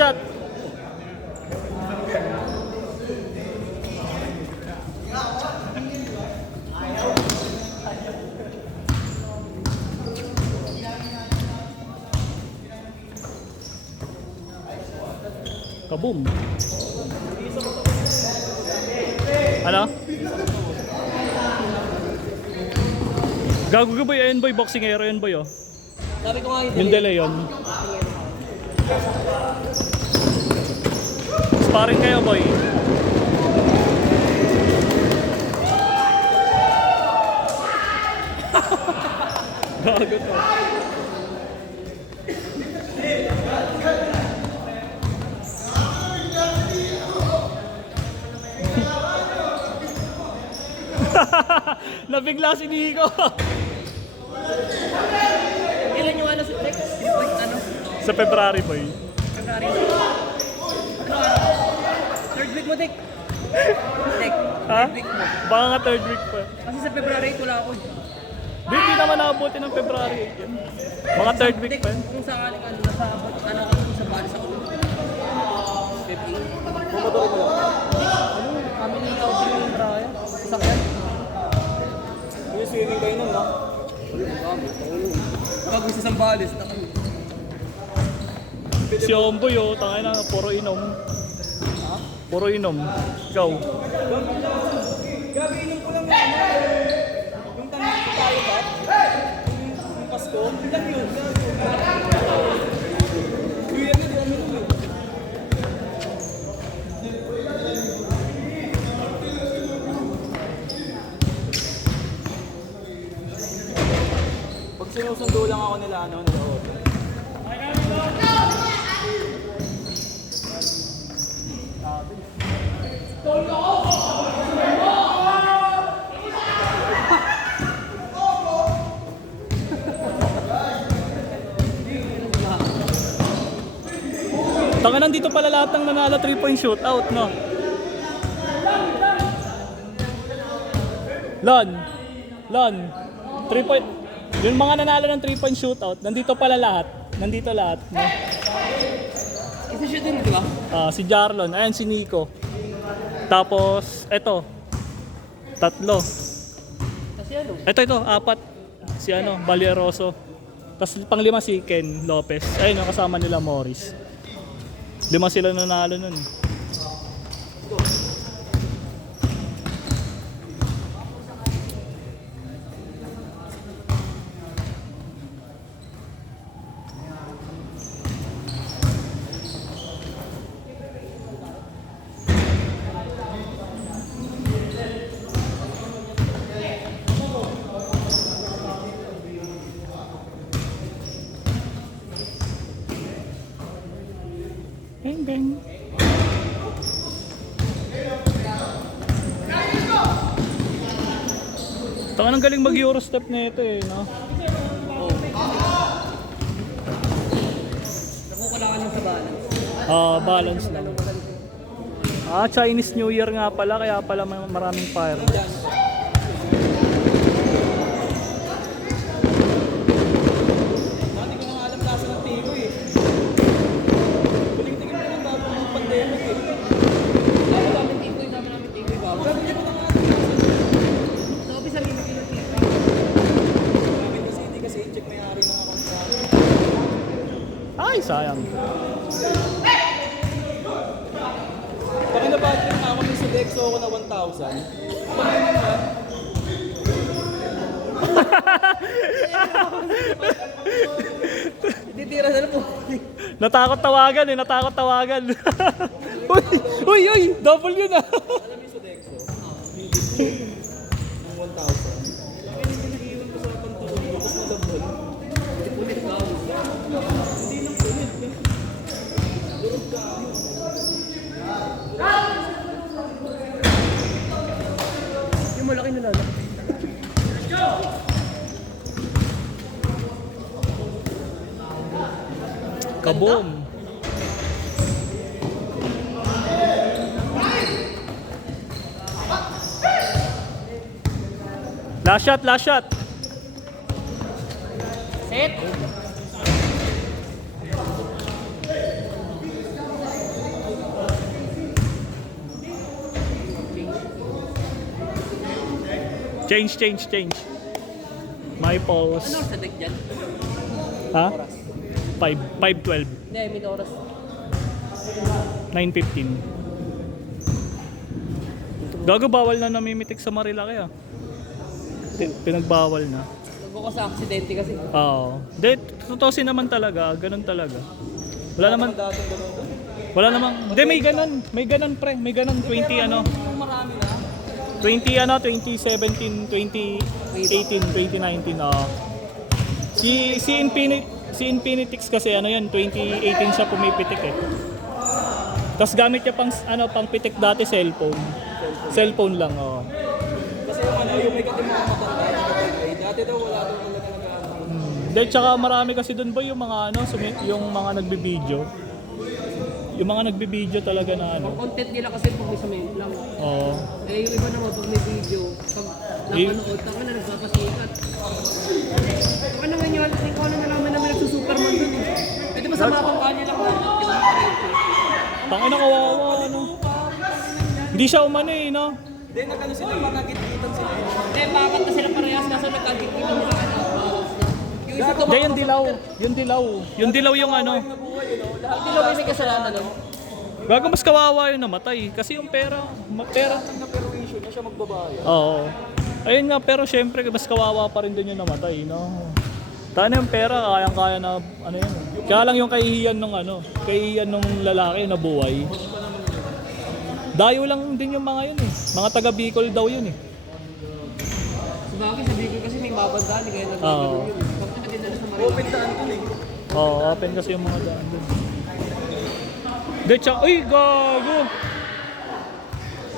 Shot. Kaboom. Ano? Gago ka boy, ayun boy, boxing hero yun boy oh. Sabi ko nga Yung delay yun. Sparring kayo boy. Gago to. Nabigla si Nico. Ilan yung ano sa text? Ano? Sa February boy. February. Third week mo, Dick. Dick, Ha? third week mo. Baka nga third week pa. Kasi sa February wala ako. Hindi naman naabuti ng February 8 yan. Mga third week Dick, pa. kung sakaling ano, nasa ano ako sa balis ako. 15. Pumotor mo lang. Ano? Kami ni Audrey yung Raya. Sasakyan. Yung swimming kayo nun, no? Pag gusto sa balis, na kami. Si Omboy oh, tangay na, puro inom. Ha? Puro inom. Ikaw. Gabi, inom ko lang yung ano. Yung tanong ko tayo ba? Yung Pasko. Lang yun. Uy, ano yun? Ano yun? Pag sinusundo lang ako nila, ano, nila Otto. Tanga nandito pala lahat ng nanalo 3-point shootout, no? Lon, 3-point. Yung mga nanalo ng 3-point shootout, nandito pala lahat. Nandito lahat, no? Isa siya din, di ba? Si Jarlon, ayan si Nico. Tapos, eto. 3. Kasi ano? Ito, 4. Si ano, Balieroso. Tapos pang-5 si Ken Lopez. Ayun, yung kasama nila Morris. 5 sila nanalo nun. Bang bang. Tanga nang galing mag-Euro step na ito eh, no? Nakukulangan lang sa balance. Balance lang. Chinese New Year nga pala, kaya pala maraming fire. Dati ko nga alam lasa ng tigo eh. Tingin mo naman bago ng pandemic eh. Dami namin tigo eh, bago. Grabe niya ko na nga ating lasa. Sa office ang limit yung tigo. Grabe kasi hindi kasi i-check may-ari mga kontrata. Ay, sayang. Pag na-budget na ako sa Dexo ako na 1,000. Pag naman Titira na lang po. Natakot tawagan. uy, double yun ah. Alam niyo sa Dexo? Yung 1,000. Ay, hindi nag-iwan ko sa pantulog. Tapos nadabol. Hindi po nito ako. Hindi lang ulit. Durog ka. Yung malaki na lalaki. Kaboom. Last shot. Set. Change. My pulse. Ano sa deck dyan? Ha? 5:12. Hindi, may oras. 9:15. Gago, bawal na namimitik sa Marilaki ah. Pinagbawal na. Nagbuko sa aksidente kasi. Oo. Tutusin naman talaga, ganun talaga. Wala naman, may ganun pre, may ganun 20 ano. Marami na. 2017, 2018, 2019 Si Infinitix kasi ano yan, 2018 siya pumipitik eh. Tapos gamit niya pang pitik dati cellphone. Cellphone lang, oh. Kasi yung may katim mga matanda, dati daw wala daw talaga nag-ano. Dahil tsaka marami kasi doon ba yung mga yung mga nagbi-video. Yung mga nagbi-video talaga na ano. Ang content nila kasi pag may cement lang. Oo. Eh yung iba naman pag may video, pag napanood, taka na nagpapasikat. Ano nga yun? Ikaw na nalaman namin nagsusuperman dun eh. Pwede ba sa mga kampanya lang natin? Tangina kawawa, ano. Hindi siya umano eh, no? Hindi, nagano sila, makagit-gitan sila. Eh, bakit na sila parehas nasa nagkagit-gitan nila? Yung isa Hindi, yung dilaw yung ano. Ang dilaw yung may kasalanan, no? Gago mas kawawa yung namatay. Kasi yung pera. Na pero issue na siya magbabayad. Oo. Ayun nga, pero syempre mas kawawa pa rin din yung namatay, no? Tana yung pera, kayang-kaya na, ano yun. Kaya lang yung kahihiyan nung lalaki na buhay. Dayo lang din yung mga yun eh. Mga taga Bicol daw yun eh. Sabagay, sa Bicol kasi may babandali, kaya Oo. nagkagano yun. Pag nakadinala sa Marilaki. Open daan ko eh. Oo, open kasi yung mga daan doon. De, tsaka, uy, gago!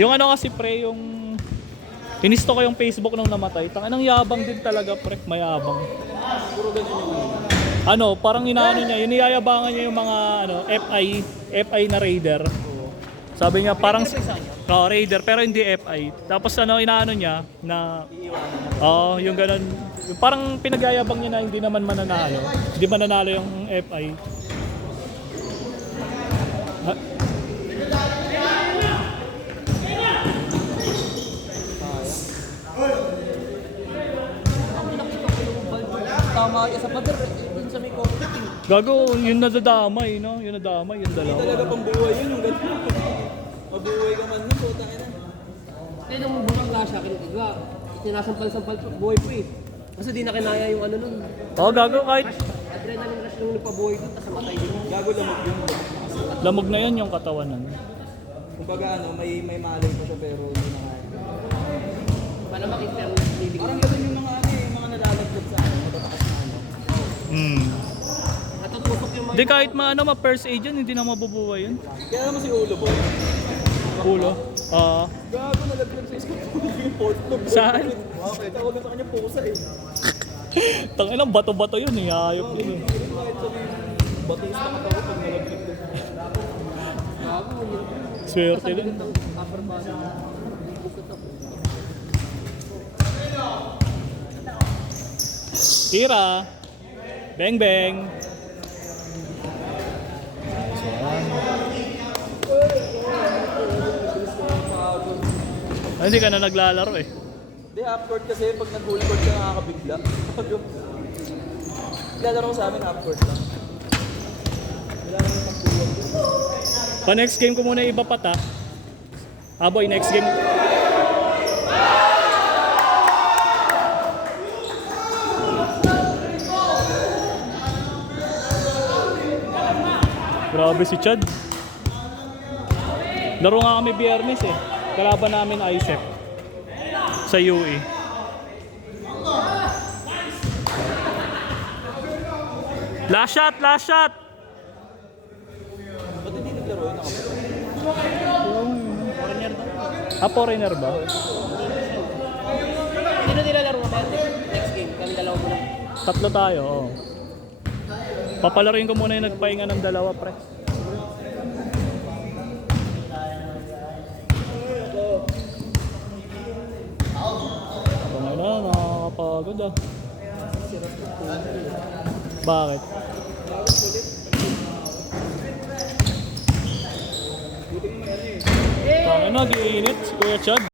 Yung ano kasi pre, yung... Inisto ko yung Facebook nung namatay. Tanginang yabang din talaga pre, mayabang. Puro ganyan yung Ano, parang inaano niya, iniyayabangan niya yung mga ano, FI na raider. Sabi niya parang raider pero hindi FI. Tapos ano inaano niya na yung ganun. Yung parang pinagyayabang niya na hindi naman mananalo. Hindi mananalo yung FI. tama sa pader, yun sa may corner. Gago, yun nadadamay, no? Yun nadamay, yung dalawa. Talaga pang buhay yun, yung ganun. Mabuhay ka man nun, puta ka na. Eh, nung bumangga siya, kinikiga. Sinasampal-sampal buhay po eh. Kasi di na kinaya yung ano nun. Oo, gago kahit Adrenaline rush nung nagpabuhay dun, tapos namatay din. Gago lamog yun. lamog na yan yung katawan nun. Kumbaga ano, may malay pa siya pero hindi na kaya. Paano makita yung living? Parang ganun yung mga ano yung mga nalalaglag sa ano, matatakas na ano. Natutusok yung mga... Di kahit ma-first aid yun, hindi na mabubuhay yun. Kaya naman si Ulo po. Ulo? Oo. Gago, nalaglag sa scaffold yung port club. Saan? Okay, tawag na sa kanya pusa eh. Tanginang bato-bato yun eh, hayop yun eh. Kahit sabihin, Batista ka tawag pag nalaglag doon. Gago, yun. Swerte din. Upper body. Tira. Bang bang. Hindi ka na naglalaro eh. Hindi, half-court kasi pag nag-full court ka nakakabigla. Naglalaro ko sa amin, half-court lang. Wala naman magbuwag. Pa next game ko muna iba pata. Boy, next game. Grabe si Chad. Laro nga kami biyernes eh. Kalaban namin ISEP sa UE. Last shot, last shot. Ba't hindi naglaro yun ako? Foreigner ba? Sino nilalaro mo next game? Kami dalawa muna. Tatlo tayo, oo. Papalaruin ko muna yung nagpahinga ng dalawa, pre. Nakakapagod ah. Bakit? Tangina, giinit si Kuya Chad.